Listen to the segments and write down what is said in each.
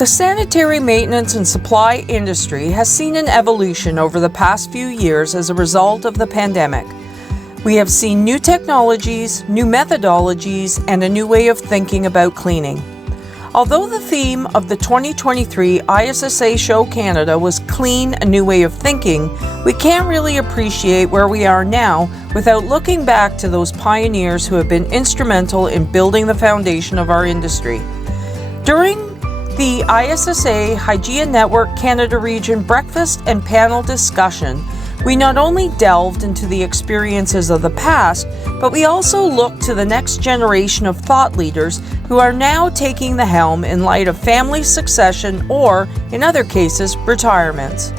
The sanitary maintenance and supply industry has seen an evolution over the past few years as a result of the pandemic. We have seen new technologies, new methodologies, and a new way of thinking about cleaning. Although the theme of the 2023 ISSA Show Canada was Clean, a New Way of Thinking, we can't really appreciate where we are now without looking back to those pioneers who have been instrumental in building the foundation of our industry. During the ISSA Hygieia Network Canada Region breakfast and panel discussion, we not only delved into the experiences of the past, but we also looked to the next generation of thought leaders who are now taking the helm in light of family succession or, in other cases, retirements.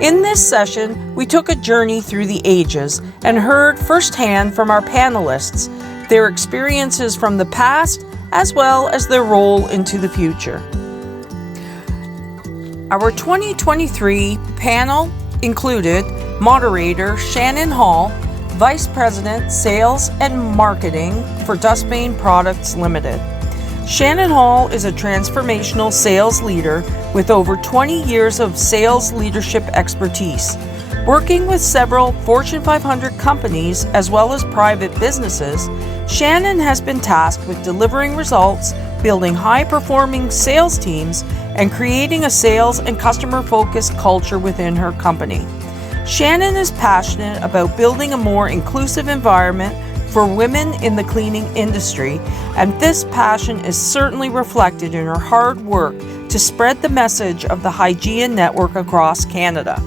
In this session, we took a journey through the ages and heard firsthand from our panelists their experiences from the past as well as their role into the future. Our 2023 panel included moderator Shannon Hall, Vice President, Sales and Marketing for Dustbane Products Limited. Shannon Hall is a transformational sales leader with over 20 years of sales leadership expertise. Working with several Fortune 500 companies as well as private businesses, Shannon has been tasked with delivering results, building high-performing sales teams, and creating a sales and customer-focused culture within her company. Shannon is passionate about building a more inclusive environment for women in the cleaning industry, and this passion is certainly reflected in her hard work to spread the message of the Hygieia Network across Canada.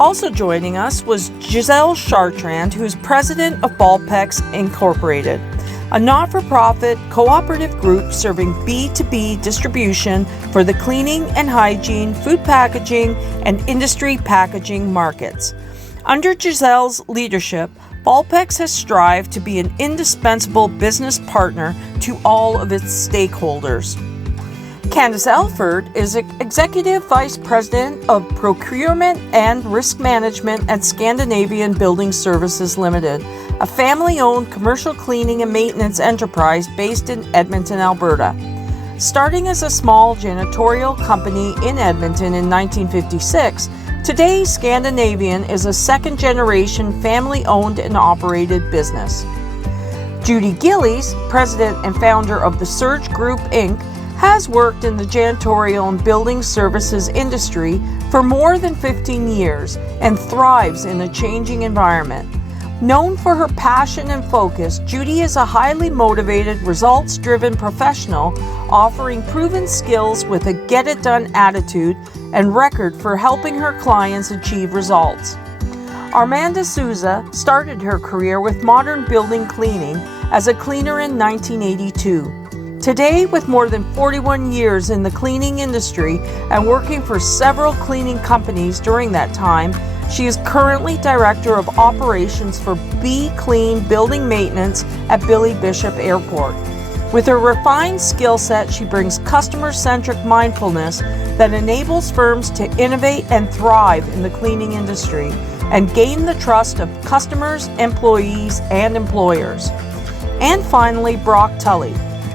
Also joining us was Giselle Chartrand, who is president of Ballpex Incorporated, a not-for-profit cooperative group serving B2B distribution for the cleaning and hygiene, food packaging, and industry packaging markets. Under Giselle's leadership, Ballpex has strived to be an indispensable business partner to all of its stakeholders. Candace Alford is Executive Vice President of Procurement and Risk Management at Scandinavian Building Services Limited, a family-owned commercial cleaning and maintenance enterprise based in Edmonton, Alberta. Starting as a small janitorial company in Edmonton in 1956, today Scandinavian is a second-generation family-owned and operated business. Judy Gillies, president and founder of the Surge Group Inc., has worked in the janitorial and building services industry for more than 15 years and thrives in a changing environment. Known for her passion and focus, Judy is a highly motivated, results-driven professional offering proven skills with a get-it-done attitude and record for helping her clients achieve results. Armanda Souza started her career with Modern Building Cleaning as a cleaner in 1982. Today, with more than 41 years in the cleaning industry and working for several cleaning companies during that time, she is currently Director of Operations for Be Clean Building Maintenance at Billy Bishop Airport. With her refined skill set, she brings customer-centric mindfulness that enables firms to innovate and thrive in the cleaning industry and gain the trust of customers, employees, and employers. And finally, Brock Tully.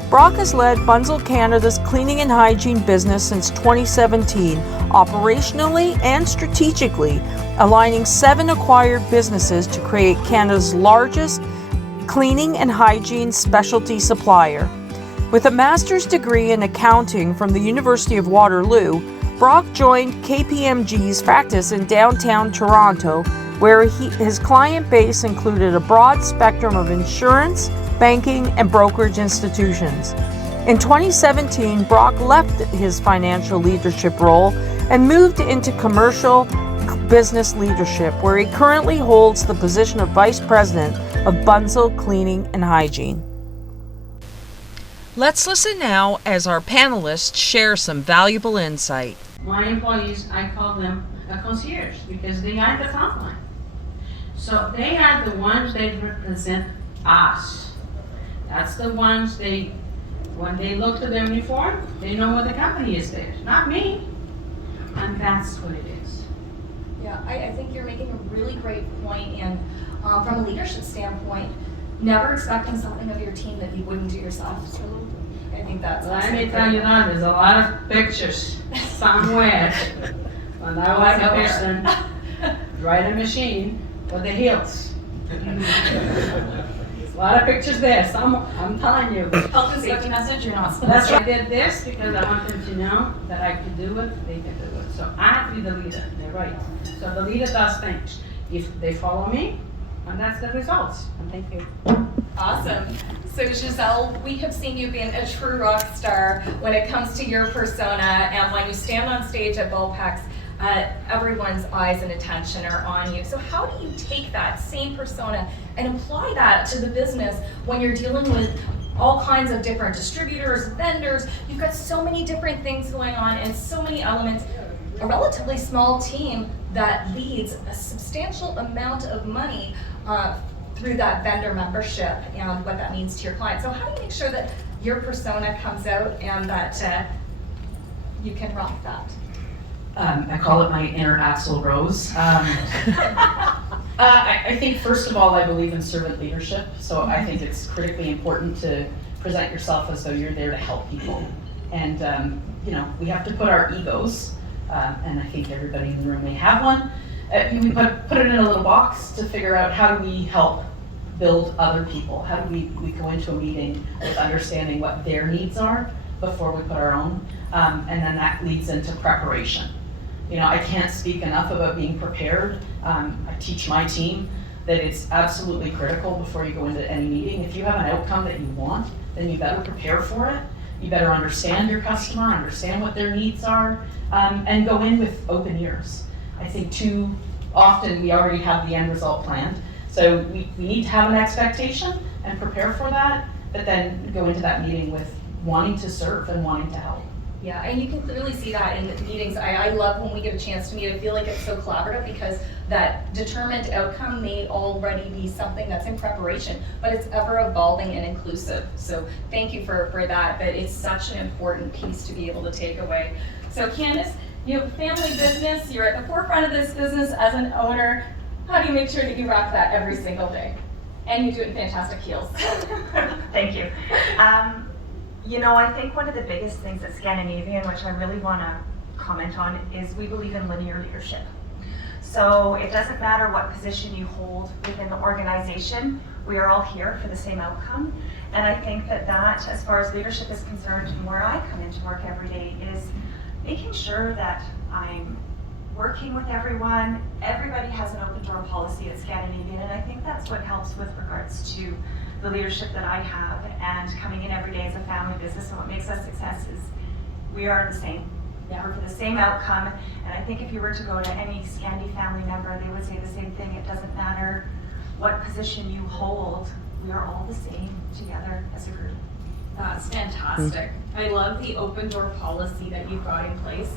Brock has led Bunzl Canada's cleaning and hygiene business since 2017, operationally and strategically, aligning 7 acquired businesses to create Canada's largest cleaning and hygiene specialty supplier. With a master's degree in accounting from the University of Waterloo, Brock joined KPMG's practice in downtown Toronto, where his client base included a broad spectrum of insurance, banking, and brokerage institutions. In 2017, Brock left his financial leadership role and moved into commercial business leadership, where he currently holds the position of Vice President of Bunzl Cleaning and Hygiene. Let's listen now as our panelists share some valuable insight. My employees, I call them a concierge because they are the front line. So they are the ones that represent us. That's the ones when they look to their uniform, they know what the company is there, not me. And that's what it is. Yeah, I think you're making a really great point, and from a leadership standpoint, never expecting something of your team that you wouldn't do yourself. So I think that's Let absolutely me tell you critical. now, there's a lot of pictures somewhere. When I was a person, ride a machine with the heels. There's a lot of pictures there, I'm telling you. Health and safety message, you're not supposed That's to. why I did this, because I want them to know that I could do it, they can do it. So I have to be the leader, they're right. So the leader does things. If they follow me, and that's the results. And thank you. Awesome. So Giselle, we have seen you being a true rock star when it comes to your persona, and when you stand on stage at Bullpex, everyone's eyes and attention are on you. So how do you take that same persona and apply that to the business when you're dealing with all kinds of different distributors, vendors? You've got so many different things going on and so many elements. A relatively small team that leads a substantial amount of money through that vendor membership and what that means to your clients. So how do you make sure that your persona comes out and that you can rock that? I call it my inner Axl Rose. I think first of all, I believe in servant leadership. So I think it's critically important to present yourself as though you're there to help people. And we have to put our egos, and I think everybody in the room may have one. We put it in a little box to figure out how do we help build other people? How do we go into a meeting with understanding what their needs are before we put our own? And then that leads into preparation. I can't speak enough about being prepared. I teach my team that it's absolutely critical before you go into any meeting. If you have an outcome that you want, then you better prepare for it. You better understand your customer, understand what their needs are, and go in with open ears. I think too often we already have the end result planned. So we need to have an expectation and prepare for that, but then go into that meeting with wanting to serve and wanting to help. Yeah, and you can clearly see that in the meetings. I love when we get a chance to meet. I feel like it's so collaborative because that determined outcome may already be something that's in preparation, but it's ever evolving and inclusive. So thank you for that, but it's such an important piece to be able to take away. So Candace, you have a family business, you're at the forefront of this business as an owner. How do you make sure that you rock that every single day? And you do it in fantastic heels. Thank you. I think one of the biggest things at Scandinavian, which I really want to comment on, is we believe in linear leadership. So it doesn't matter what position you hold within the organization, we are all here for the same outcome. And I think that as far as leadership is concerned, and where I come into work every day, is making sure that I'm working with everyone. Everybody has an open door policy at Scandinavian, and I think that's what helps with regards to the leadership that I have and coming in every day as a family business. And what makes us success is we are the same. We're for the same outcome. And I think if you were to go to any Scandi family member, they would say the same thing. It doesn't matter what position you hold, we are all the same together as a group. That's fantastic. I love the open door policy that you've got in place.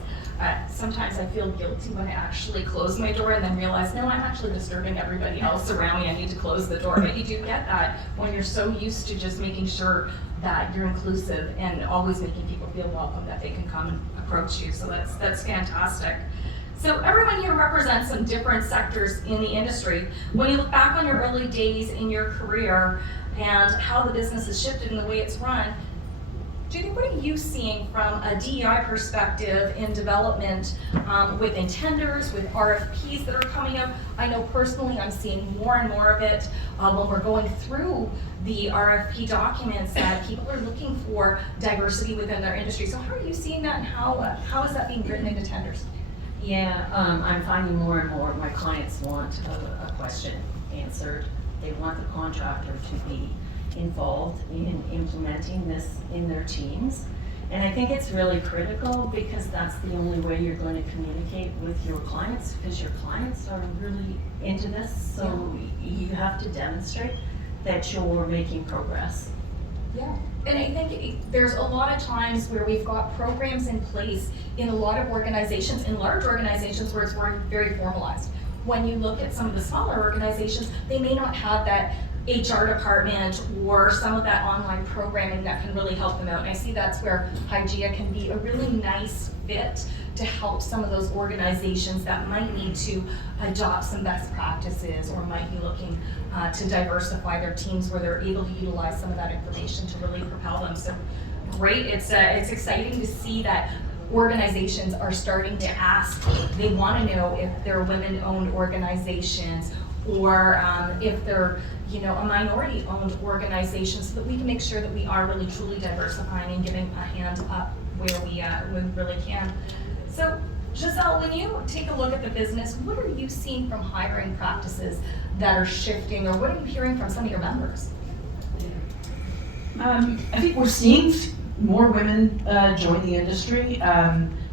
Sometimes I feel guilty when I actually close my door and then realize, no, I'm actually disturbing everybody else around me. I need to close the door. But you do get that when you're so used to just making sure that you're inclusive and always making people feel welcome, that they can come and approach you. So that's fantastic. So everyone here represents some different sectors in the industry. When you look back on your early days in your career and how the business has shifted and the way it's run, Judy, what are you seeing from a DEI perspective in development with intenders, with RFPs that are coming up? I know personally I'm seeing more and more of it when we're going through the RFP documents that people are looking for diversity within their industry. So how are you seeing that, and how is that being written into tenders? Yeah, I'm finding more and more my clients want a question answered. They want the contractor to be involved in implementing this in their teams. And I think it's really critical because that's the only way you're going to communicate with your clients, because your clients are really into this. So you have to demonstrate that you're making progress. Yeah, and I think there's a lot of times where we've got programs in place in a lot of organizations, in large organizations where it's very formalized. When you look at some of the smaller organizations, they may not have that HR department or some of that online programming that can really help them out. And I see that's where Hygieia can be a really nice fit to help some of those organizations that might need to adopt some best practices or might be looking to diversify their teams where they're able to utilize some of that information to really propel them. So great. It's exciting to see that organizations are starting to ask. They want to know if they're women-owned organizations or if they're, you know, a minority-owned organization, so that we can make sure that we are really truly diversifying and giving a hand up where we really can. So, Giselle, when you take a look at the business, what are you seeing from hiring practices that are shifting, or what are you hearing from some of your members? I think we're seeing more women join the industry,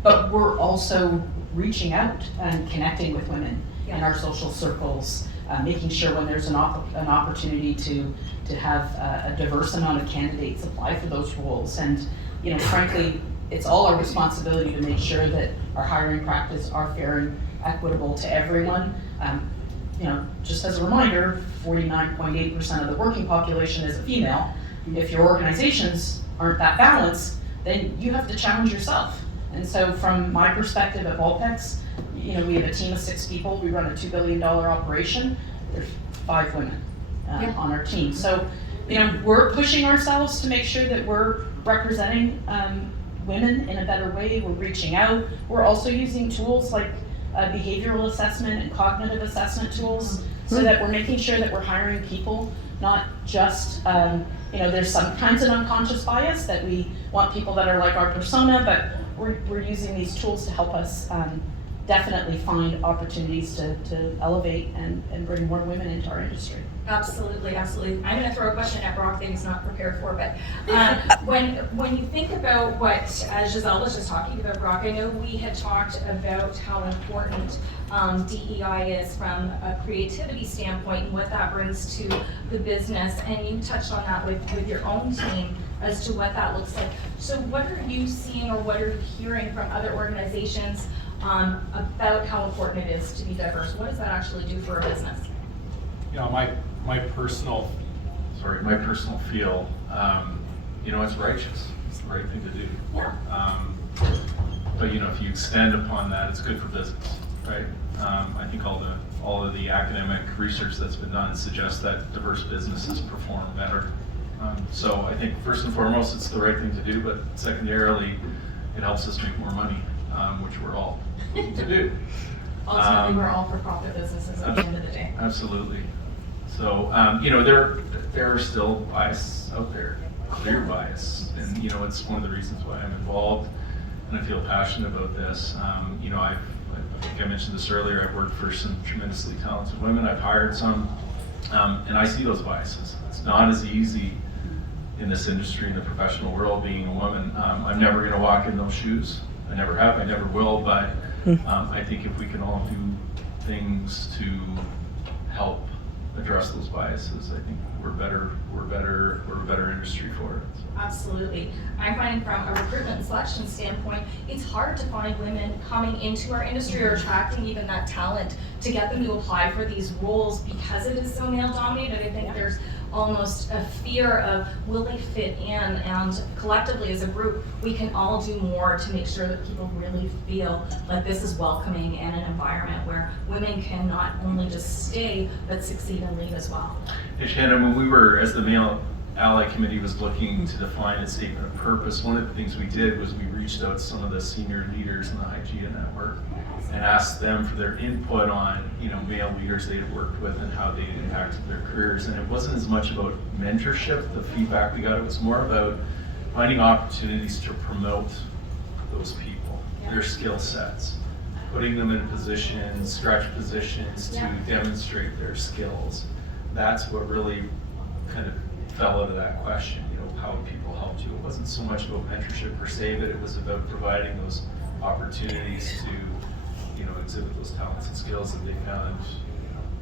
but we're also reaching out and connecting with women in our social circles, making sure when there's an opportunity to have a diverse amount of candidates apply for those roles. And, you know, frankly, it's all our responsibility to make sure that our hiring practices are fair and equitable to everyone. You know, just as a reminder, 49.8% of the working population is a female. If your organizations aren't that balanced, then you have to challenge yourself. And so from my perspective at Volpex, you know, we have a team of 6 people. We run a $2 billion operation. There's 5 women on our team. So, you know, we're pushing ourselves to make sure that we're representing women in a better way. We're reaching out. We're also using tools like behavioral assessment and cognitive assessment tools so that we're making sure that we're hiring people, not just, you know, there's sometimes an unconscious bias that we want people that are like our persona, but we're using these tools to help us definitely find opportunities to elevate and bring more women into our industry. Absolutely, absolutely. I'm going to throw a question at Brock that he's not prepared for, but when you think about what Giselle was just talking about, Brock, I know we had talked about how important DEI is from a creativity standpoint and what that brings to the business, and you touched on that with your own team as to what that looks like. So what are you seeing, or what are you hearing from other organizations about how important it is to be diverse? What does that actually do for a business? You know, my personal feel, you know, it's righteous. It's the right thing to do. Yeah. But you know, if you extend upon that, it's good for business, right? I think all of the academic research that's been done suggests that diverse businesses perform better. So I think first and foremost, it's the right thing to do, but secondarily, it helps us make more money, which we're all looking to do. Ultimately, we're all for-profit businesses at the end of the day. Absolutely. So, you know, there are still bias out there, clear bias, and you know, it's one of the reasons why I'm involved and I feel passionate about this. You know, I think I mentioned this earlier. I've worked for some tremendously talented women. I've hired some, and I see those biases. It's not as easy in this industry, in the professional world, being a woman. I'm never going to walk in those shoes. I never have. I never will. But I think if we can all do things to help address those biases, I think we're a better industry for it. So. Absolutely. I'm finding from a recruitment and selection standpoint, it's hard to find women coming into our industry or attracting even that talent to get them to apply for these roles because it is so male dominated. I think there's almost a fear of will they fit in, and collectively as a group we can all do more to make sure that people really feel like this is welcoming and an environment where women can not only just stay but succeed and lead as well. Hey Shannon, when we were, as the Male Ally Committee was looking to define a statement of purpose, one of the things we did was we reached out to some of the senior leaders in the Hygieia network and asked them for their input on, you know, male leaders they had worked with and how they impacted their careers. And it wasn't as much about mentorship, the feedback we got, it was more about finding opportunities to promote those people, their skill sets, putting them in positions, stretch positions to demonstrate their skills. That's what really kind of fell out of that question, you know, how people helped you. It wasn't so much about mentorship per se, but it was about providing those opportunities to, you know, exhibit those talents and skills that they found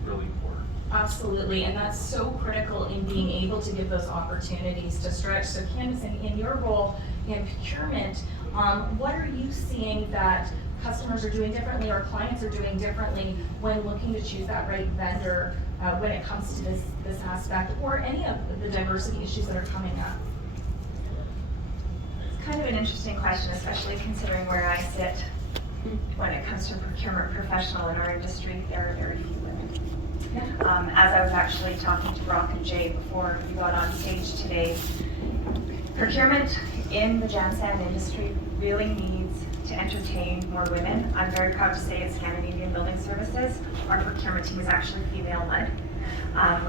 really important. Absolutely, and that's so critical in being able to give those opportunities to stretch. So Candace, in your role in procurement, what are you seeing that customers are doing differently or clients are doing differently when looking to choose that right vendor when it comes to this aspect, or any of the diversity issues that are coming up? It's kind of an interesting question, especially considering where I sit when it comes to procurement professional in our industry. There are very few women. As I was actually talking to Brock and Jay before you got on stage today, procurement in the Jansan industry really needs to entertain more women. I'm very proud to say at Scandinavian Building Services, our procurement team is actually female-led.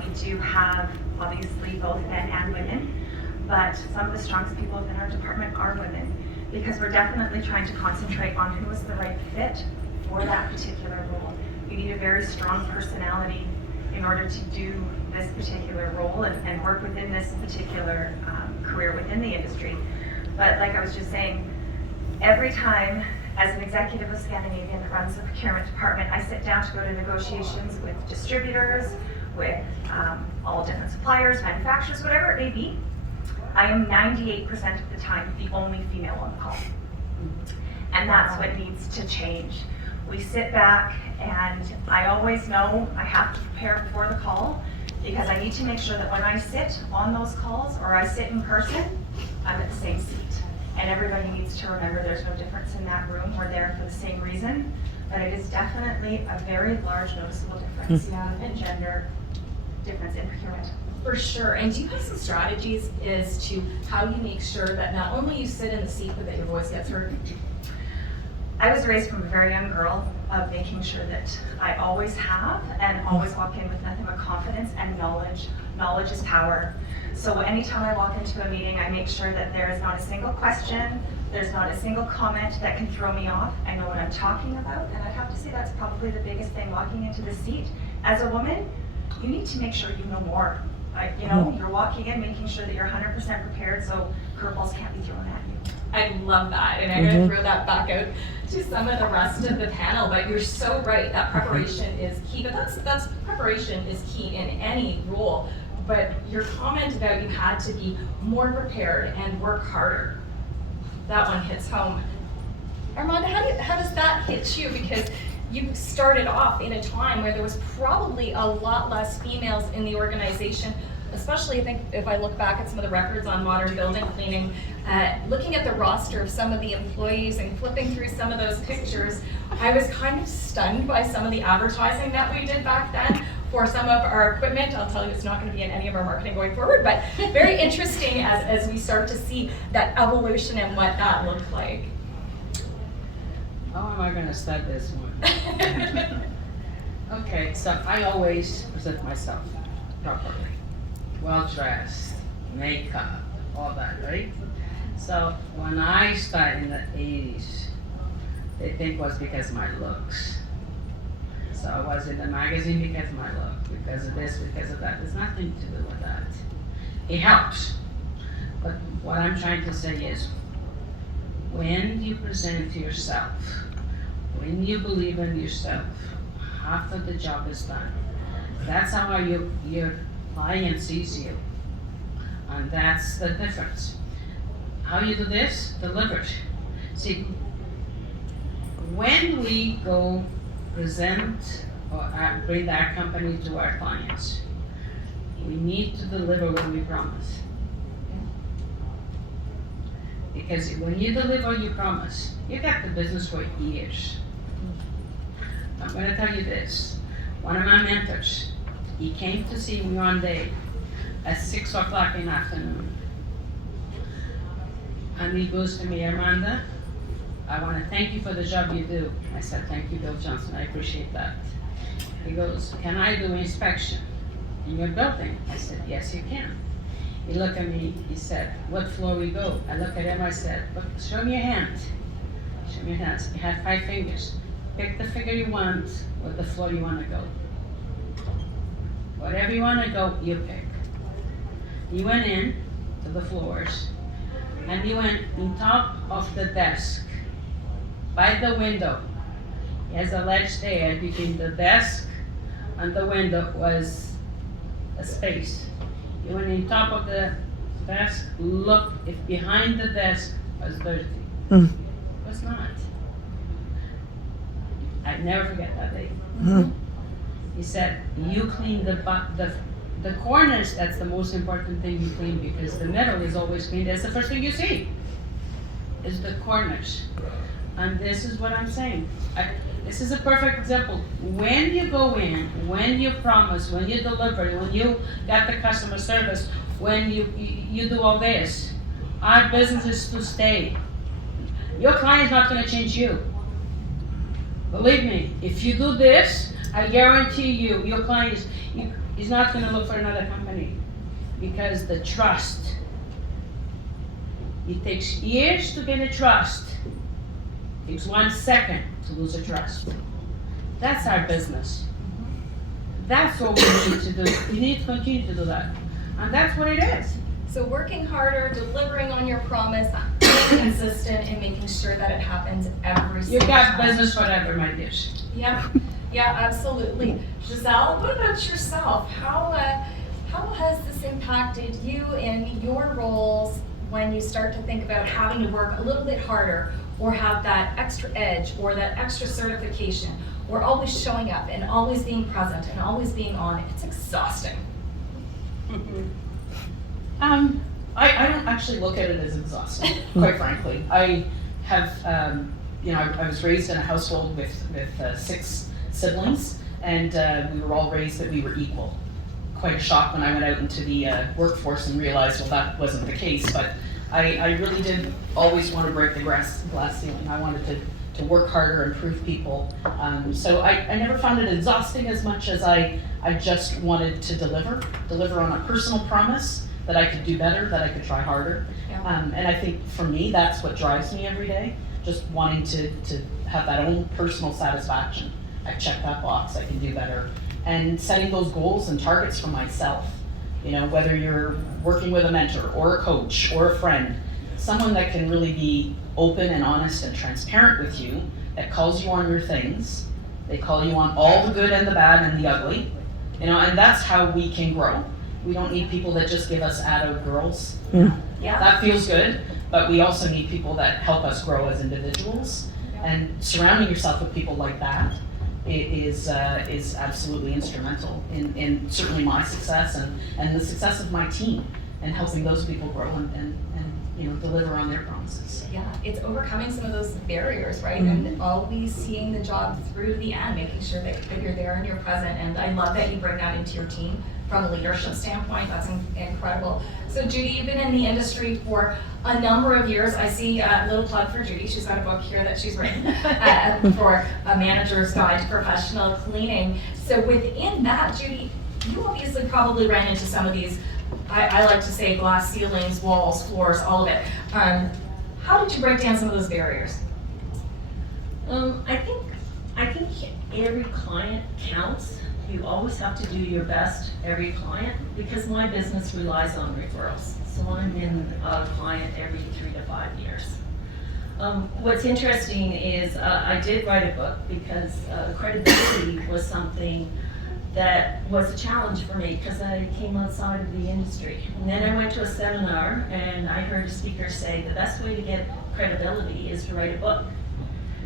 We do have, obviously, both men and women, but some of the strongest people within our department are women, because we're definitely trying to concentrate on who is the right fit for that particular role. You need a very strong personality in order to do this particular role and work within this particular career within the industry. But like I was just saying, every time as an executive of Scandinavian that runs the procurement department, I sit down to go to negotiations with distributors, with all different suppliers, manufacturers, whatever it may be. I am 98% of the time the only female on the call. And that's what needs to change. We sit back and I always know I have to prepare before the call, because I need to make sure that when I sit on those calls or I sit in person, I'm at the same seat. And everybody needs to remember there's no difference in that room. We're there for the same reason, but it is definitely a very large noticeable difference in gender difference in procurement. For sure. And do you have some strategies as to how you make sure that not only you sit in the seat, but that your voice gets heard? I was raised from a very young girl of making sure that I always have and always walk in with nothing but confidence and knowledge. Knowledge is power. So anytime I walk into a meeting, I make sure that there is not a single question, there's not a single comment that can throw me off. I know what I'm talking about, and I'd have to say that's probably the biggest thing walking into the seat. As a woman, you need to make sure you know more. You're walking in making sure that you're 100% prepared so curveballs can't be thrown at you. I love that, and I'm going to throw that back out to some of the rest of the panel, but you're so right, that preparation is key, but that's preparation is key in any role. But your comment about you had to be more prepared and work harder, that one hits home. Armand, how does that hit you? Because you started off in a time where there was probably a lot less females in the organization, especially I think if I look back at some of the records on modern building cleaning, looking at the roster of some of the employees and flipping through some of those pictures, I was kind of stunned by some of the advertising that we did back then for some of our equipment. I'll tell you it's not going to be in any of our marketing going forward, but very interesting as we start to see that evolution and what that looked like. How am I gonna start this one? Okay, so I always present myself properly. Well dressed, makeup, all that, right? So when I started in the 80s, they think it was because of my looks. So I was in the magazine because of my look, because of this, because of that. There's nothing to do with that. It helps. But what I'm trying to say is, when you present yourself, when you believe in yourself, half of the job is done. That's how your client sees you. And that's the difference. How you do this? Deliver. See, when we go present or bring our company to our clients, we need to deliver what we promise. Because when you deliver your promise, you got the business for years. I'm going to tell you this. One of my mentors, he came to see me one day at 6 o'clock in the afternoon. And he goes to me, Amanda, I want to thank you for the job you do. I said, thank you, Bill Johnson, I appreciate that. He goes, can I do inspection in your building? I said, yes, you can. He looked at me, he said, what floor we go? I looked at him, I said, show me your hand. Show me your hands. You have 5 fingers. Pick the figure you want, what the floor you want to go. Whatever you want to go, you pick. He went in to the floors, and he went on top of the desk, by the window. He has a ledge there, and between the desk and the window was a space. He went on top of the desk, looked if behind the desk was dirty. It was not. I never forget that day. He said, you clean the corners, that's the most important thing you clean, because the middle is always clean. That's the first thing you see, is the corners. And this is what I'm saying. This is a perfect example. When you go in, when you promise, when you deliver, when you got the customer service, when you do all this, Our business is to stay. Your client is not gonna change you. Believe me, if you do this, I guarantee you, your client is not gonna look for another company. Because the trust, it takes years to gain a trust. It takes 1 second to lose a trust. That's our business. That's what we need to do. We need to continue to do that. And that's what it is. So working harder, delivering on your promise, being consistent, and making sure that it happens every You single got time. business forever, my dears. Yeah, yeah, absolutely. Giselle, what about yourself? How has this impacted you in your roles when you start to think about having to work a little bit harder, or have that extra edge, or that extra certification, or always showing up and always being present and always being on? It's exhausting. I don't actually look at it as exhausting, quite frankly. I have, I was raised in a household with 6 siblings, and we were all raised that we were equal. Quite a shock when I went out into the workforce and realized, well, that wasn't the case, but I really did always want to break the glass ceiling. I wanted to work harder, improve people. So I never found it exhausting as much as I just wanted to deliver on a personal promise that I could do better, that I could try harder. Yeah. And I think for me, that's what drives me every day, just wanting to have that own personal satisfaction. I check that box, I can do better. And setting those goals and targets for myself. You know, whether you're working with a mentor or a coach or a friend, someone that can really be open and honest and transparent with you, that calls you on your things. They call you on all the good and the bad and the ugly. You know, and that's how we can grow. We don't need people that just give us adult girls. Yeah. That feels good, but we also need people that help us grow as individuals. And surrounding yourself with people like that is absolutely instrumental in certainly my success and the success of my team, and helping those people grow and deliver on their promises. Yeah, it's overcoming some of those barriers, right? Mm-hmm. And always seeing the job through to the end, making sure that you're there and you're present. And I love that you bring that into your team from a leadership standpoint. That's incredible. So Judy, you've been in the industry for a number of years. I see a little plug for Judy. She's got a book here that she's written for A Manager's Guide to Professional Cleaning. So within that, Judy, you obviously probably ran into some of these, I like to say, glass ceilings, walls, floors, all of it. How did you break down some of those barriers? I think every client counts. You always have to do your best every client, because my business relies on referrals. So I'm in a client every 3 to 5 years. What's interesting is I did write a book because credibility was something that was a challenge for me, because I came outside of the industry. And then I went to a seminar and I heard a speaker say the best way to get credibility is to write a book.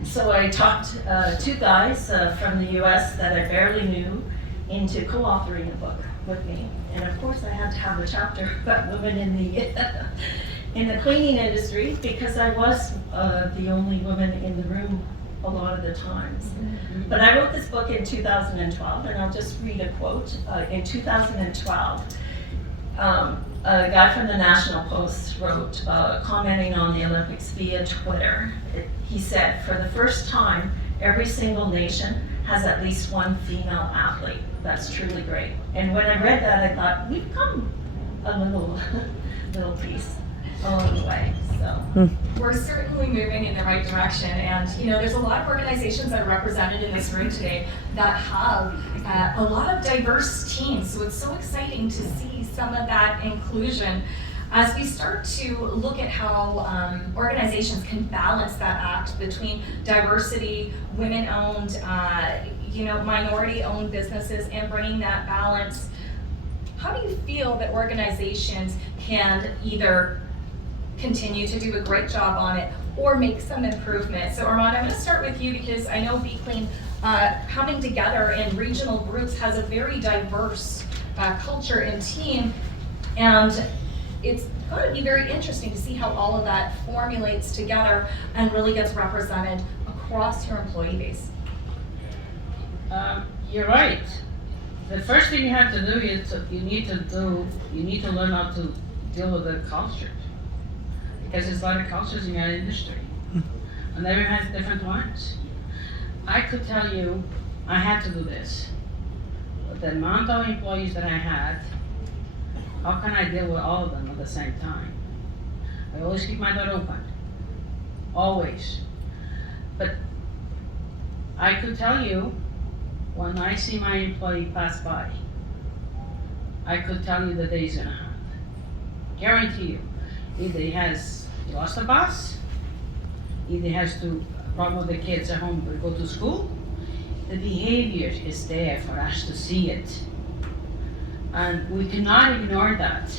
So I talked 2 guys from the US that I barely knew into co-authoring a book with me. And of course I had to have a chapter about women in the cleaning industry, because I was the only woman in the room a lot of the times. But I wrote this book in 2012, and I'll just read a quote. In 2012, a guy from the National Post wrote, commenting on the Olympics via Twitter, he said, "For the first time, every single nation has at least one female athlete. That's truly great." And when I read that, I thought, we've come a little piece along the way. So We're certainly moving in the right direction, and there's a lot of organizations that are represented in this room today that have a lot of diverse teams. So it's so exciting to see some of that inclusion as we start to look at how organizations can balance that act between diversity, women-owned, minority-owned businesses, and bringing that balance. How do you feel that organizations can either continue to do a great job on it or make some improvement? So Armand, I'm going to start with you, because I know Be Clean coming together in regional groups has a very diverse culture and team, and it's going to be very interesting to see how all of that formulates together and really gets represented across your employee base. You're right. The first thing you have to do is you need to learn how to deal with the culture. because there's a lot of cultures in our industry. And everyone has different ones. I could tell you, I had to do this. But the amount of employees that I had, how can I deal with all of them at the same time? I always keep my door open, always. But I could tell you, when I see my employee pass by, I could tell you the day he's gonna have. Guarantee you. Either he lost a bus, either he has to problem with the kids at home to go to school. The behavior is there for us to see it. And we cannot ignore that.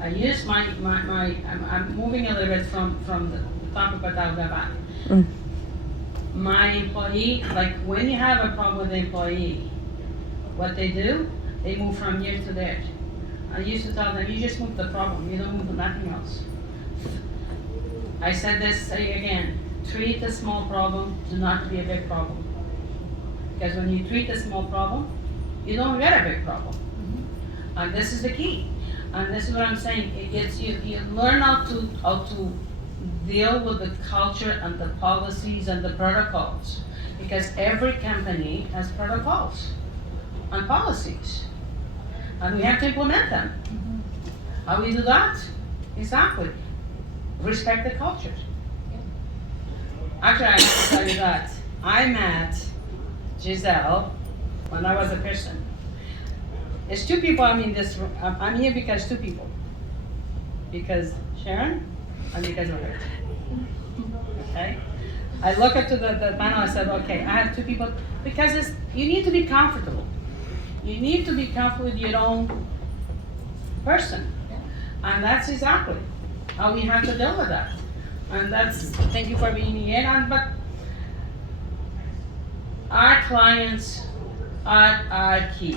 I use I'm moving a little bit from the topic that I'll go back. My employee, like when you have a problem with the employee, what they do, they move from here to there. I used to tell them, you just move the problem, you don't move nothing else. I said this, say again, treat the small problem to not be a big problem. Because when you treat the small problem, you don't get a big problem. And this is the key. And this is what I'm saying, it's you learn how to deal with the culture and the policies and the protocols. Because every company has protocols and policies. And we have to implement them. How we do that? Exactly. Respect the culture. Actually, I have to tell you that. I met Giselle when I was a person. There's two people I'm in this room. I'm here because two people. Because Sharon and because of her. Okay? I look up to the panel, I said, okay, I have two people. Because you need to be comfortable. You need to be comfortable with your own person. And that's exactly how we have to deal with that. And thank you for being here. But our clients are key.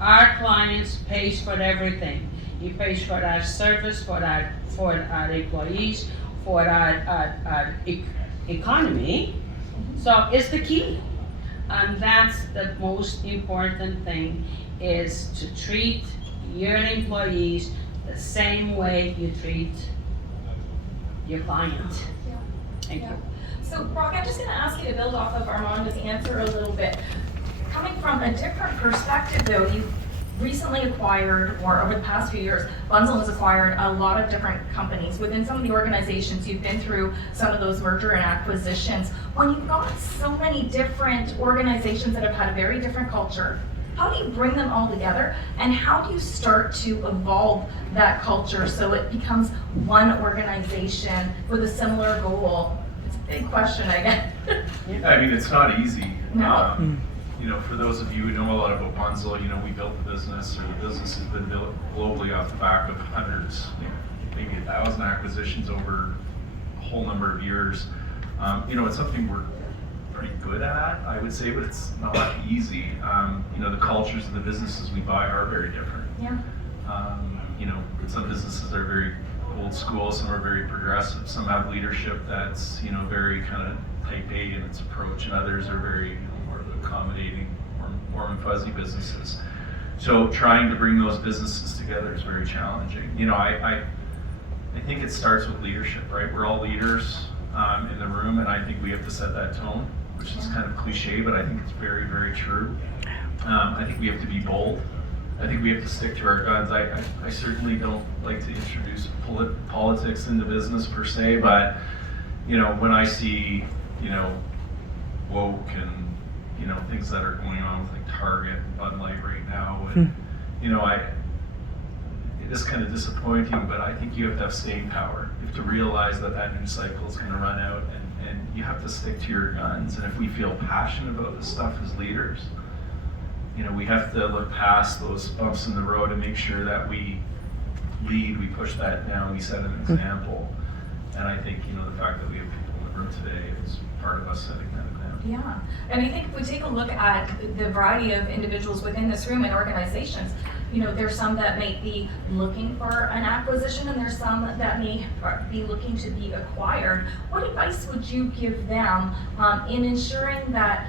Our clients pays for everything. He pays for our service, for our employees, for our economy. So it's the key. And that's the most important thing, is to treat your employees the same way you treat your client. Thank you. So Brock, I'm just going to ask you to build off of Armando's answer a little bit. Coming from a different perspective though, you've recently acquired, or over the past few years, Bunzl has acquired a lot of different companies. Within some of the organizations, you've been through some of those merger and acquisitions. When you've got so many different organizations that have had a very different culture, how do you bring them all together, and how do you start to evolve that culture so it becomes one organization with a similar goal? It's a big question, I guess. Yeah, I mean, it's not easy. No. You know, for those of you who know a lot about Bunzl, you know, we built the business, or the business has been built globally off the back of hundreds, maybe 1,000 acquisitions over a whole number of years. You know, it's something we're pretty good at, I would say, but it's not easy. You know, the cultures of the businesses we buy are very different. Yeah. You know, some businesses are very old school, some are very progressive, some have leadership that's, you know, very kind of type A in its approach, and others are very, you know, more accommodating, warm and fuzzy businesses. So trying to bring those businesses together is very challenging. You know, I think it starts with leadership, right? We're all leaders in the room, and I think we have to set that tone, which is kind of cliche, but I think it's very, very true. I think we have to be bold. I think we have to stick to our guns. I certainly don't like to introduce politics into business per se, but you know, when I see, you know, woke and, you know, things that are going on with like Target and Bud Light right now, and you know, it is kind of disappointing, but I think you have to have staying power. You have to realize that that news cycle is going to run out, and you have to stick to your guns. And if we feel passionate about this stuff as leaders, you know, we have to look past those bumps in the road and make sure that we lead, we push that down, we set an example. And I think, you know, the fact that we have people in the room today is part of us setting that example. Yeah, and I think if we take a look at the variety of individuals within this room and organizations, you know, there's some that may be looking for an acquisition, and there's some that may be looking to be acquired. What advice would you give them in ensuring that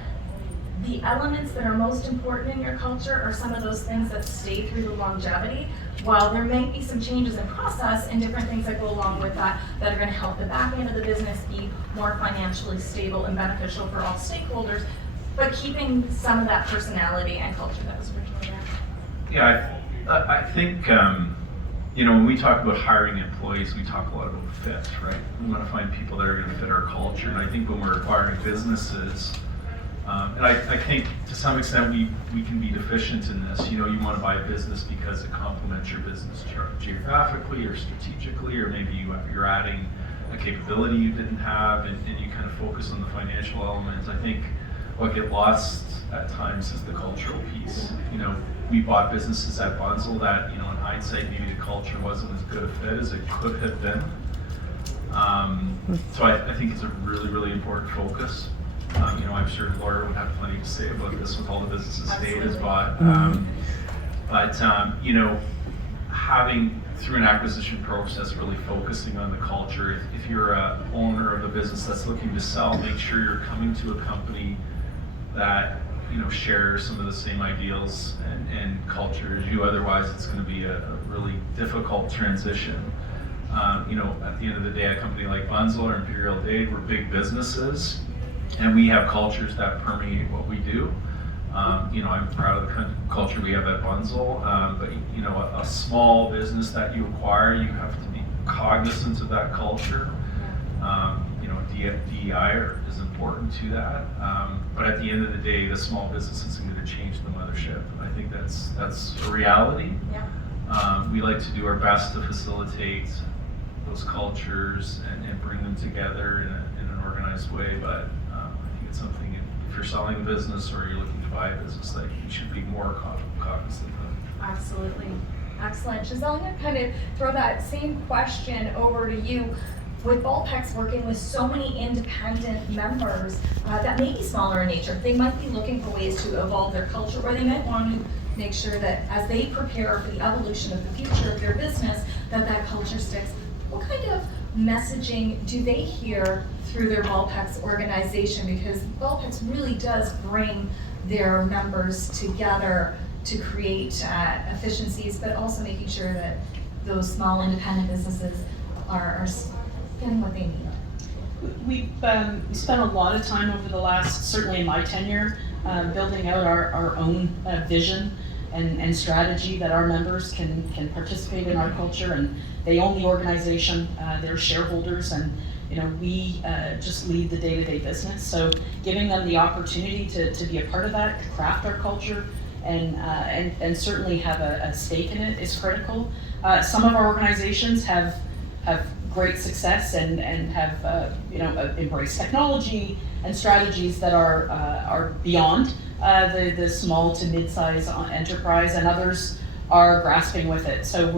the elements that are most important in your culture are some of those things that stay through the longevity, while there may be some changes in process and different things that go along with that that are going to help the back end of the business be more financially stable and beneficial for all stakeholders, but keeping some of that personality and culture that was originally there. Yeah, I think, when we talk about hiring employees, we talk a lot about fit, right? We want to find people that are going to fit our culture. And I think when we're acquiring businesses, and I think to some extent we can be deficient in this. You want to buy a business because it complements your business geographically or strategically, or maybe you're adding a capability you didn't have, and you kind of focus on the financial elements. I think what gets lost at times is the cultural piece. We bought businesses at Bunzl that, in hindsight, maybe the culture wasn't as good a fit as it could have been. So I think it's a really, really important focus. I'm sure Laura would have plenty to say about this with all the businesses Dave has bought. Having, through an acquisition process, really focusing on the culture. If you're a owner of a business that's looking to sell, make sure you're coming to a company that share some of the same ideals and culture as you. Otherwise, it's going to be a really difficult transition. At the end of the day, a company like Bunzl or Imperial Dade, we're big businesses, and we have cultures that permeate what we do. I'm proud of the culture we have at Bunzl, but a small business that you acquire, you have to be cognizant of that culture. DEI is important to that, but at the end of the day, the small business isn't going to change the mothership. I think that's a reality. Yeah. We like to do our best to facilitate those cultures and bring them together in an organized way, but I think it's something, if you're selling a business or you're looking to buy a business, that you should be more cognizant of. Absolutely. Excellent. Giselle, I'm going to kind of throw that same question over to you. With Ballpex working with so many independent members that may be smaller in nature, they might be looking for ways to evolve their culture, or they might want to make sure that as they prepare for the evolution of the future of their business, that culture sticks. What kind of messaging do they hear through their Ballpex organization? Because Ballpex really does bring their members together to create efficiencies, but also making sure that those small independent businesses are getting what they need. We spent a lot of time over the last, certainly in my tenure, building out our own vision and strategy that our members can participate in our culture, and they own the organization, they're shareholders, and we just lead the day-to-day business. So giving them the opportunity to be a part of that, to craft our culture, and certainly have a stake in it is critical. Some of our organizations have great success and have embraced technology and strategies that are beyond the small to mid-size enterprise, and others are grasping with it. So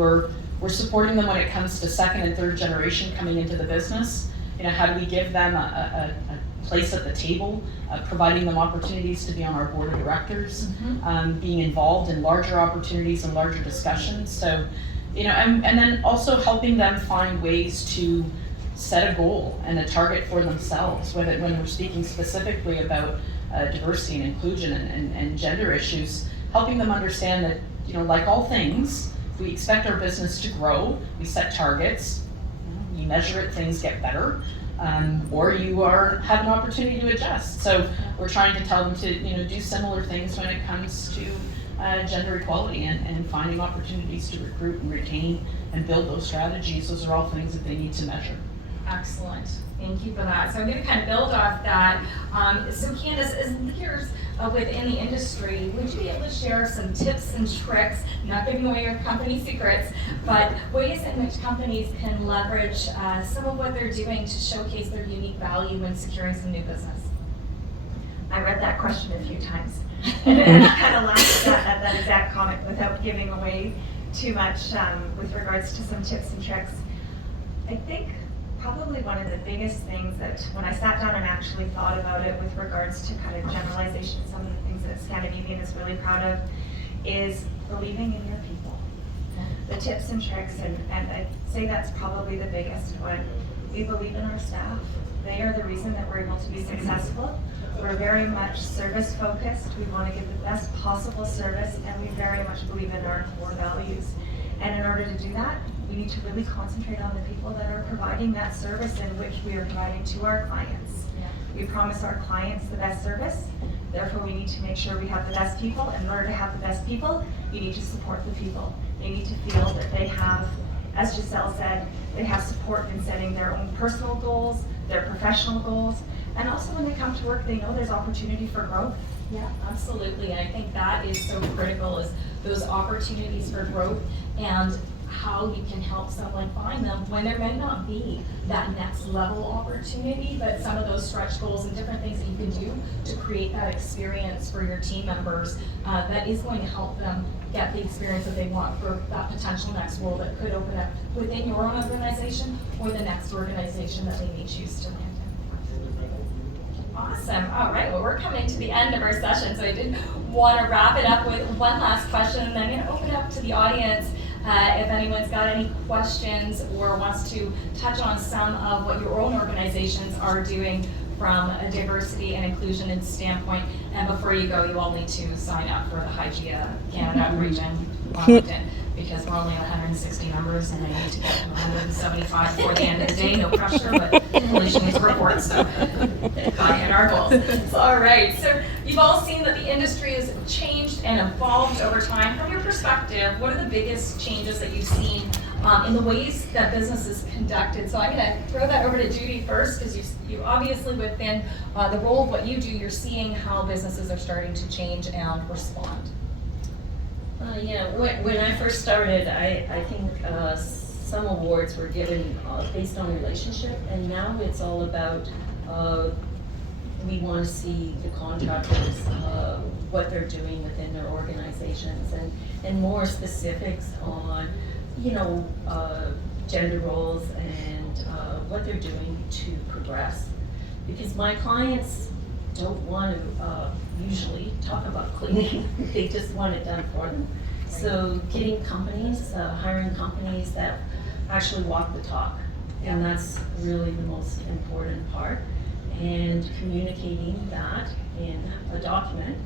we're supporting them when it comes to second and third generation coming into the business. How do we give them a place at the table, providing them opportunities to be on our board of directors, being involved in larger opportunities and larger discussions. So, and then also helping them find ways to set a goal and a target for themselves, when we're speaking specifically about diversity and inclusion and gender issues, helping them understand that, like all things, we expect our business to grow, we set targets, you measure it, things get better, or you have an opportunity to adjust. So we're trying to tell them to do similar things when it comes to gender equality and finding opportunities to recruit and retain and build those strategies. Those are all things that they need to measure. Excellent. Thank you for that. So I'm going to kind of build off that. So Candace, as leaders within the industry, would you be able to share some tips and tricks, not giving away your company secrets, but ways in which companies can leverage some of what they're doing to showcase their unique value when securing some new business? I read that question a few times, and I kind of laughed at that exact comment without giving away too much with regards to some tips and tricks. I think probably one of the biggest things that when I sat down and actually thought about it with regards to kind of generalization, some of the things that Scandinavian is really proud of, is believing in your people. The tips and tricks, and I'd say that's probably the biggest one. We believe in our staff. They are the reason that we're able to be successful. We're We're very much service focused. We want to give the best possible service, and we very much believe in our core values. And in order to do that, we need to really concentrate on the people that are providing that service in which we are providing to our clients. We promise our clients the best service, therefore we need to make sure we have the best people. And in order to have the best people, you need to support the people. They need to feel that they have, as Giselle said, they have support in setting their own personal goals, their professional goals, and also when they come to work, they know there's opportunity for growth. Yeah, absolutely. And I think that is so critical, is those opportunities for growth and how you can help someone find them when there may not be that next level opportunity, but some of those stretch goals and different things that you can do to create that experience for your team members that is going to help them get the experience that they want for that potential next role that could open up within your own organization or the next organization that they may choose to land in. Awesome. All right. Well, we're coming to the end of our session, so I did want to wrap it up with one last question, and then I'm going to open it up to the audience. If anyone's got any questions or wants to touch on some of what your own organizations are doing from a diversity and inclusion and standpoint. And before you go, you all need to sign up for the Hygieia Canada region on LinkedIn, because we're only at 160 members and I need to get to 175 before the end of the day. No pressure, but pollution needs reports, so gotta hit our goals. All right, so you've all seen that the industry has changed and evolved over time. From your perspective, what are the biggest changes that you've seen in the ways that business is conducted? So I'm going to throw that over to Judy first, because you obviously within the role of what you do, you're seeing how businesses are starting to change and respond. Yeah, when I first started, I think some awards were given based on relationship, and now it's all about we want to see the contractors, what they're doing within their organizations, and more specifics on, gender roles and what they're doing to progress. Because my clients don't want to usually talk about cleaning, they just want it done for them. So getting companies, hiring companies that actually walk the talk, and that's really the most important part. And communicating that in a document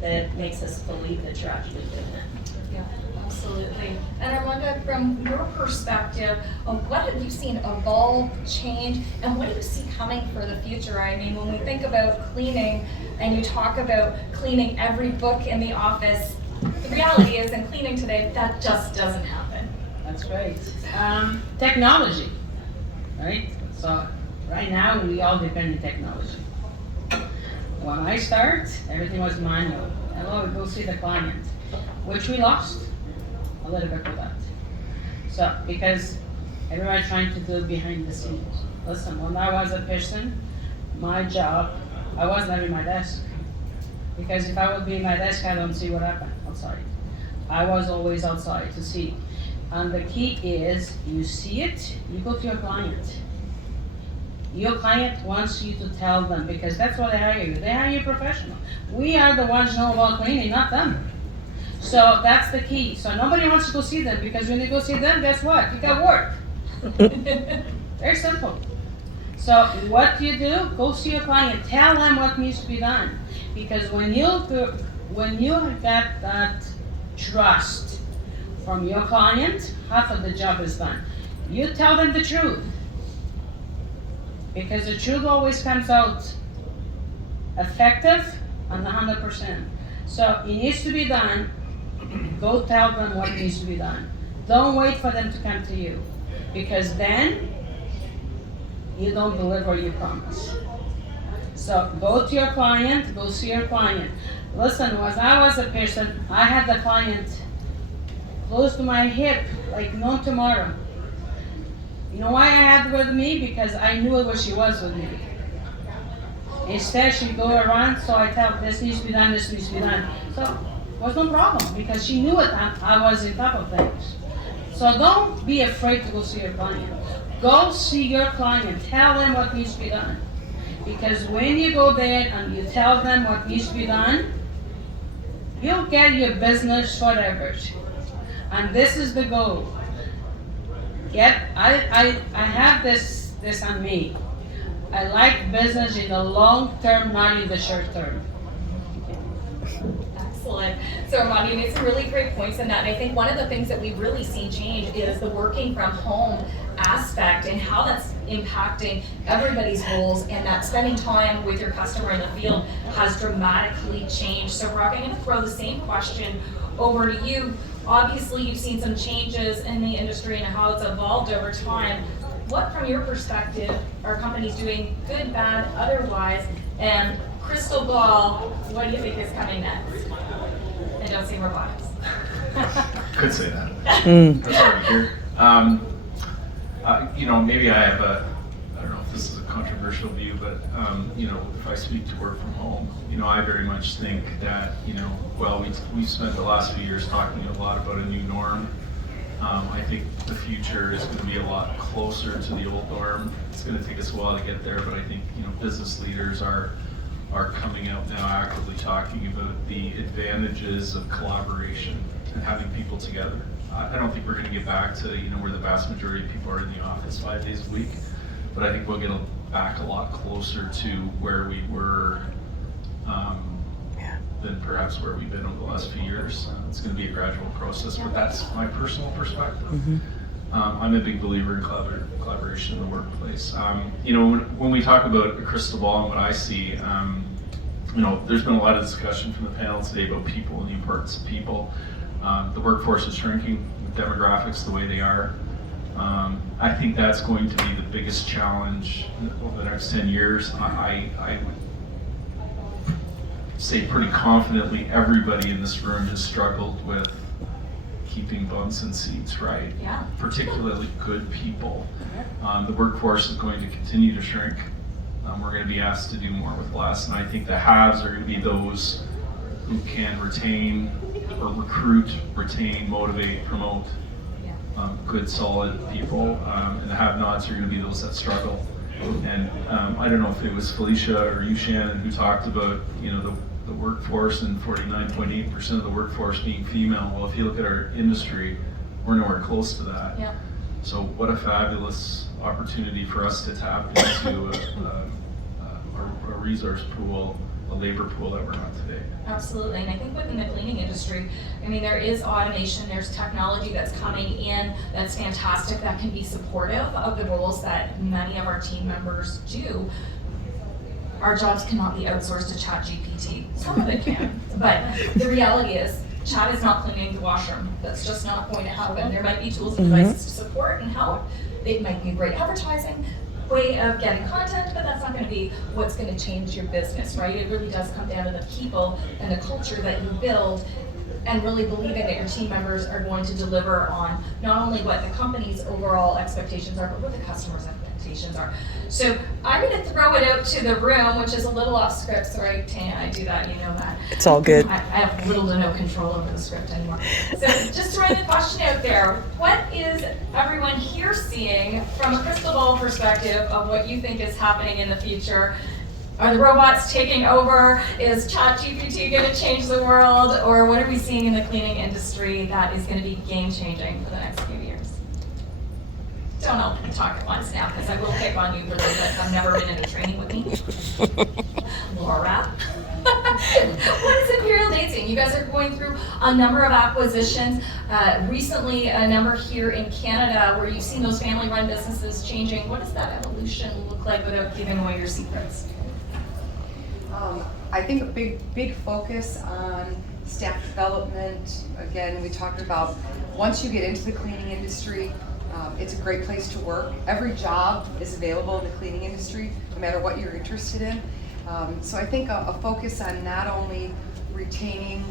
that makes us believe that you're actually doing it. Yeah, absolutely. And Armando, from your perspective, what have you seen evolve, change, and what do you see coming for the future? I mean, when we think about cleaning, and you talk about cleaning every book in the office, the reality is in cleaning today, that just doesn't happen. That's right. Technology, right? So right now, we all depend on technology. When I start, everything was manual. Hello, go see the client, which we lost a little bit of that. So, because everybody trying to do behind the scenes. Listen, when I was a person, my job, I was never in my desk. Because if I would be in my desk, I don't see what happened outside. I was always outside to see. And the key is, you see it, you go to your client. Your client wants you to tell them, because that's why they hire you. They hire you professional. We are the ones who know about cleaning, not them. So that's the key. So nobody wants to go see them, because when you go see them, guess what? You got work. Very simple. So what you do, go see your client. Tell them what needs to be done. Because when you get that trust from your client, half of the job is done. You tell them the truth. Because the truth always comes out effective and 100%. So it needs to be done. Go tell them what needs to be done. Don't wait for them to come to you, because then you don't deliver what you promise. So go to your client, go see your client. Listen, when I was a person, I had the client close to my hip, like no tomorrow. You know why I had her with me? Because I knew where she was with me. Instead, she'd go around, so I tell her, this needs to be done, this needs to be done. So it was no problem, because she knew it, I was on top of things. So don't be afraid to go see your client. Go see your client, tell them what needs to be done. Because when you go there and you tell them what needs to be done, you'll get your business forever. And this is the goal. I have this on me. I like business in the long term, not in the short term. Excellent. So Armando, you made some really great points in that. And I think one of the things that we've really seen change is the working from home aspect and how that's impacting everybody's roles, and that spending time with your customer in the field has dramatically changed. So Brock, I'm going to throw the same question over to you. Obviously, you've seen some changes in the industry and how it's evolved over time. What, from your perspective, are companies doing, good, bad, otherwise? And crystal ball, what do you think is coming next? And don't say robotics. Could say that. That's already here. Maybe I have I don't know if this is a controversial view, but, if I speak to work from home, I very much think that, we've spent the last few years talking a lot about a new norm. I think the future is going to be a lot closer to the old norm. It's going to take us a while to get there, but I think, business leaders are coming out now actively talking about the advantages of collaboration and having people together. I don't think we're going to get back to where the vast majority of people are in the office 5 days a week, but I think we'll get back a lot closer to where we were than perhaps where we've been over the last few years. It's going to be a gradual process, but that's my personal perspective. I'm a big believer in collaboration in the workplace. When we talk about a crystal ball and what I see, there's been a lot of discussion from the panel today about people and the importance of people. The workforce is shrinking, with demographics the way they are. I think that's going to be the biggest challenge over the next 10 years. I would say pretty confidently everybody in this room has struggled with keeping bums in seats, right? Yeah. Particularly good people. The workforce is going to continue to shrink. We're going to be asked to do more with less, and I think the haves are going to be those who can retain or recruit, retain, motivate, promote good, solid people, and the have-nots are going to be those that struggle. And I don't know if it was Felicia or you, Shannon, who talked about the workforce and 49.8% of the workforce being female. Well, if you look at our industry, we're nowhere close to that. Yeah. So what a fabulous opportunity for us to tap into a resource pool, a labor pool that we're not today. Absolutely, and I think within the cleaning industry, there is automation, there's technology that's coming in that's fantastic, that can be supportive of the roles that many of our team members do. Our jobs cannot be outsourced to ChatGPT. Some of it can, but the reality is, Chat is not cleaning the washroom. That's just not going to happen. There might be tools and devices to support and help. It might be a great advertising way of getting content, but that's not going to be what's going to change your business, right? It really does come down to the people and the culture that you build, and really believing that your team members are going to deliver on not only what the company's overall expectations are, but what the customer's expectations are. So I'm going to throw it out to the room, which is a little off script. Sorry, Tanya, I do that, you know that. It's all good. I have little to no control over the script anymore. So just throwing the question out there, what is everyone here seeing from a crystal ball perspective of what you think is happening in the future? Are the robots taking over? Is ChatGPT going to change the world? Or what are we seeing in the cleaning industry that is going to be game-changing for the next few years? Don't all talk at once now, because I will pick on you for those that have never been in a training with me. Laura. What is Imperial Dating? You guys are going through a number of acquisitions. Recently, a number here in Canada where you've seen those family-run businesses changing. What does that evolution look like without giving away your secrets? I think a big focus on staff development. Again, we talked about once you get into the cleaning industry, it's a great place to work. Every job is available in the cleaning industry, no matter what you're interested in. So I think a focus on not only retaining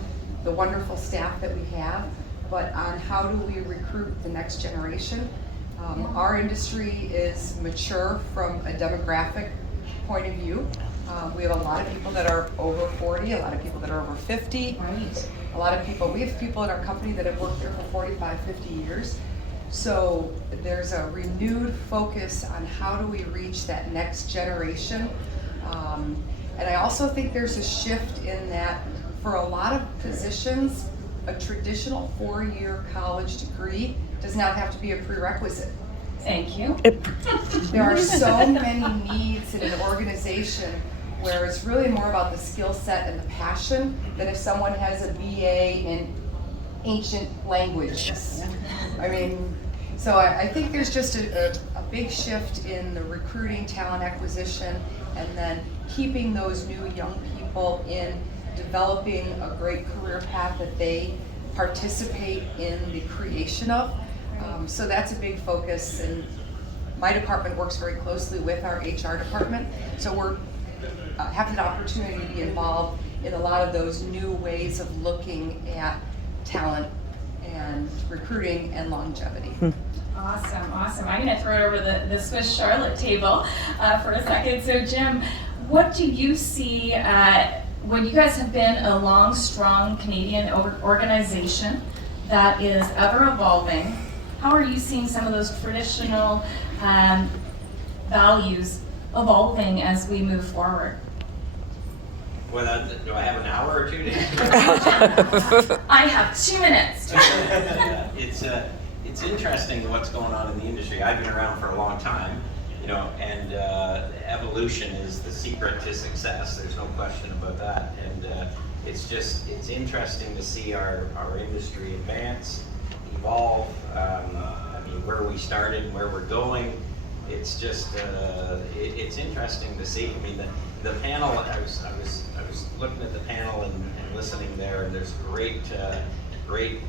the wonderful staff that we have, but on how do we recruit the next generation. Our industry is mature from a demographic point of view. We have a lot of people that are over 40, a lot of people that are over 50. Right. A lot of people, we have people in our company that have worked there for 45, 50 years. So there's a renewed focus on how do we reach that next generation. And I also think there's a shift in that for a lot of positions, a traditional 4-year college degree does not have to be a prerequisite. Thank you. There are so many needs in an organization where it's really more about the skill set and the passion than if someone has a BA in ancient languages. I mean, so I think there's just a big shift in the recruiting, talent acquisition, and then keeping those new young people in developing a great career path that they participate in the creation of. So that's a big focus, and my department works very closely with our HR department. So we're having an opportunity to be involved in a lot of those new ways of looking at talent and recruiting and longevity. Awesome, awesome. I'm going to throw it over the Swiss Charlotte table for a second. So Jim, what do you see when you guys have been a long, strong Canadian organization that is ever evolving? How are you seeing some of those traditional values evolving as we move forward? Well, do I have an hour or two to answer? I have 2 minutes. It's interesting what's going on in the industry. I've been around for a long time, you know, and evolution is the secret to success. There's no question about that. And it's interesting to see our industry advance, evolve. I mean, where we started and where we're going. It's just it's interesting to see. I mean, the panel. I was looking at the panel and listening there, and there's great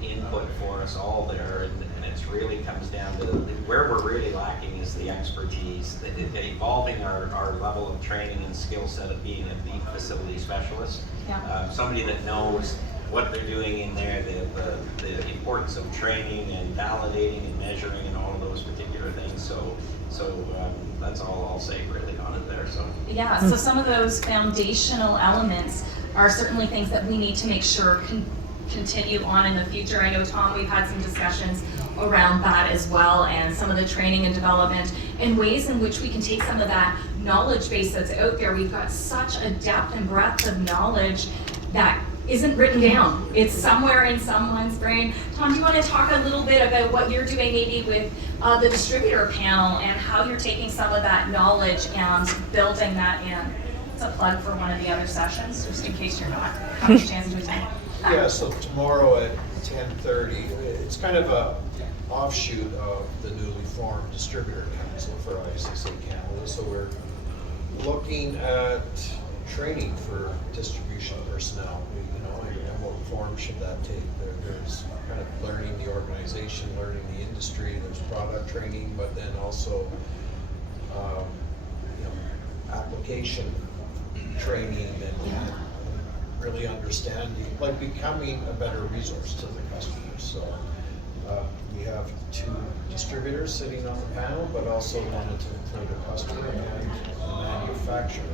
input for us all there, and it really comes down to where we're really lacking is the expertise, evolving our level of training and skill set of being a deep facility specialist. Yeah. Somebody that knows what they're doing in there, the importance of training and validating and measuring and all of those particular things. So that's all I'll say really on it there. So yeah, so some of those foundational elements are certainly things that we need to make sure continue on in the future. I know, Tom, we've had some discussions around that as well, and some of the training and development and ways in which we can take some of that knowledge base that's out there. We've got such a depth and breadth of knowledge that isn't written down. It's somewhere in someone's brain. Tom, do you want to talk a little bit about what you're doing maybe with the distributor panel and how you're taking some of that knowledge and building that in? It's a plug for one of the other sessions, just in case you're not having a chance to attend. Yeah, so tomorrow at 10:30, it's kind of a offshoot of the newly formed Distributor Council for ISSA Canada. So we're looking at training for distribution personnel, and what form should that take? There's kind of learning the organization, learning the industry, there's product training, but then also application training and really understanding, like becoming a better resource to the customers. So we have 2 distributors sitting on the panel, but also wanted to include a customer and a manufacturer.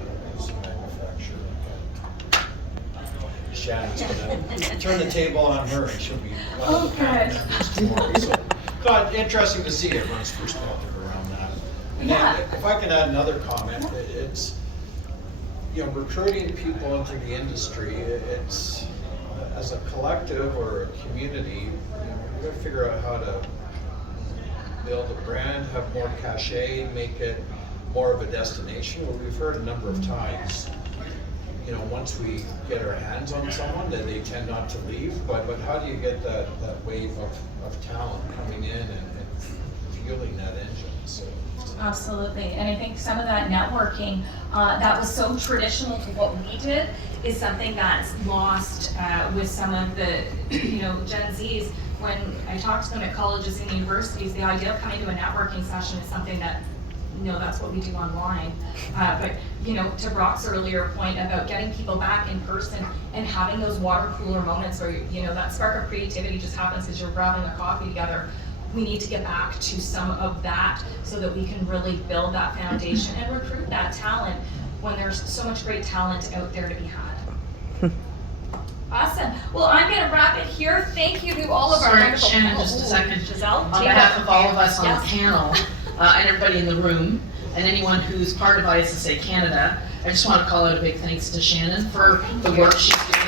Shannon's gonna turn the table on her, and she'll be one of the panel members tomorrow. So, God, interesting to see everyone's perspective around that. And then, if I can add another comment, it's recruiting people into the industry. It's as a collective or a community, we got to figure out how to build a brand, have more cachet, make it more of a destination. Well, we've heard a number of times, once we get our hands on someone, that they tend not to leave, but how do you get that wave of talent coming in and fueling that engine? So Absolutely, and I think some of that networking that was so traditional to what we did is something that's lost with some of the Gen Zs. When I talk to them at colleges and universities, the idea of coming to a networking session is something that that's what we do online. But to Brock's earlier point about getting people back in person and having those water cooler moments where that spark of creativity just happens as you're grabbing a coffee together. We need to get back to some of that so that we can really build that foundation and recruit that talent when there's so much great talent out there to be had. Awesome. Well, I'm going to wrap it here. Thank you to all of our wonderful Shannon, just a second. Giselle, On behalf of all of us on the panel and everybody in the room and anyone who's part of ISSA Canada, I just want to call out a big thanks to Shannon for the work she's doing.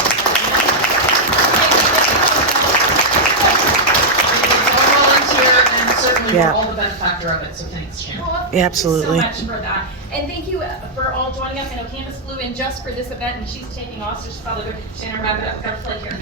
Volunteer and certainly and Yeah. we're all the benefactor of it, so thanks, Sharon. Well, Yeah, absolutely. Thank you so much for that. And thank you for all joining us. I know Candace flew in just for this event and she's taking off, so she's probably going to Shannon, wrap it up. We've got a flight here.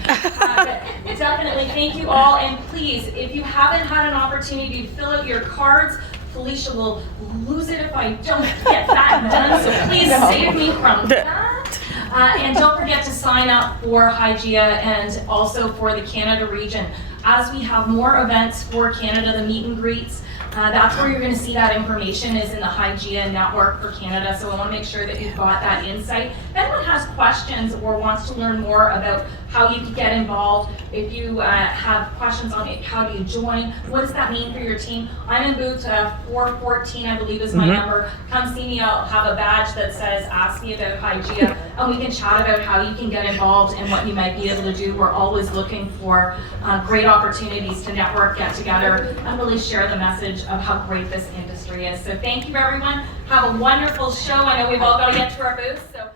But definitely thank you all. And please, if you haven't had an opportunity to fill out your cards, Felicia will lose it if I don't get that done. So please save me from that. And don't forget to sign up for Hygieia and also for the Canada region. As we have more events for Canada, the meet and greets, that's where you're going to see that information is in the Hygieia network for Canada. So I want to make sure that you've got that insight. If anyone has questions or wants to learn more about how you can get involved, if you have questions on it, how do you join, what does that mean for your team? I'm in booth 414, I believe is my number. Come see me, I'll have a badge that says ask me about Hygieia, and we can chat about how you can get involved and what you might be able to do. We're always looking for great opportunities to network, get together, and really share the message of how great this industry is. So thank you everyone. Have a wonderful show. I know we've all got to get to our booths. So